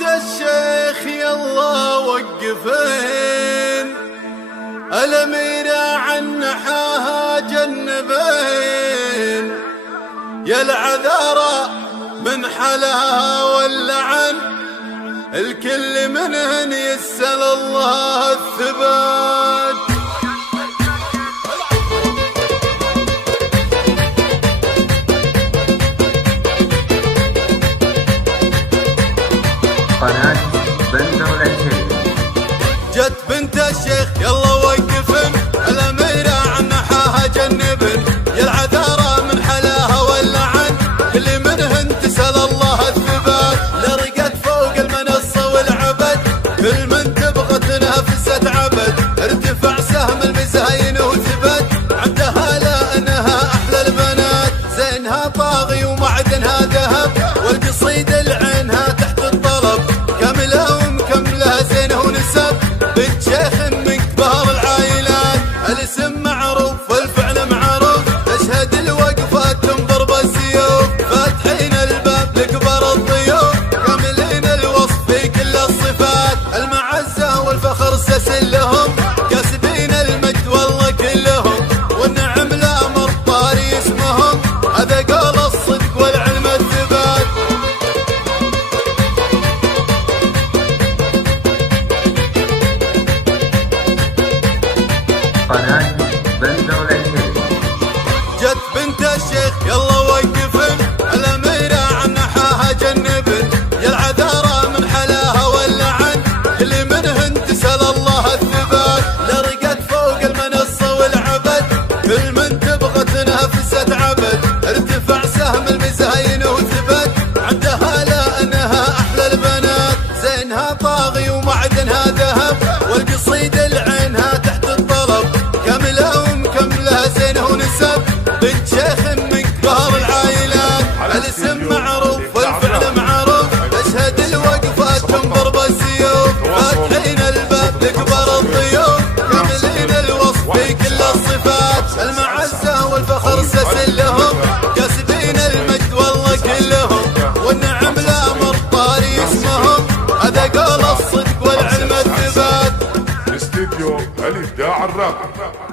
بنت الشيخ يلا وقفين، الأميرة عن نحاها جنبين، يا العذارى من حلاها واللعن، الكل منهن يسأل الله الثبات. قناة بنت الشيخ. جت بنت الشيخ يلا وقفن، الأميرة عن نحاها جنبن، يا العذارى من حلاها واللعن، اللي منهن تسأل الله الثبات. لرقت فوق المنصة والعبد، كل من تبغى تنافست عبد، ارتفع سهم المزاين وثبت، عندها لا انها احلى البنات، زينها طاغي ومعدنها ذهب، والقصيد العينها تحت الطلب، كاملة ومكملة زينه ونسب، بنت شيخ من كبار العائلات، الاسم معروف والفعل معروف، تشهد الوقفات تنظر بالسيوف، فاتحين الباب لكبار الضيوف، كاملين الوصف في كل الصفات، المعزة والفخر سلسل لهم، كاسبين المجد والله كلهم، والنعم لا مرطاري اسمهم، هذا قول الصدق والعلم الثبات. قناة بنت الشيخ. جت بنت الشيخ يلا وقفن، الأميرة عن نحاها جنبن، يا العذارى من حلاها واللعن، اللي منهن تسأل الله الثبات. لرقت فوق المنصة والعبد، كل من تبغى تنافست عبد، ارتفع سهم المزاين وثبت، عندها لا انها احلى البنات، زينها طاغي ومعدنها ذهب، والقصيد العينها تحت الطلب، كاملة ومكملة زينه ونسب، بنت شيخ من كبار العائلات، الاسم معروف والفعل معروف، تشهد الوقفات تنظر بالسيوف، فاتحين الباب لكبار الضيوف، كاملين الوصف في كل الصفات، المعزة والفخر سلسل لهم، كاسبين المجد والله كلهم، والنعم لا مرطاري اسمهم، هذا قول الصدق والعلم الثبات. استديو الإبداع الرابع.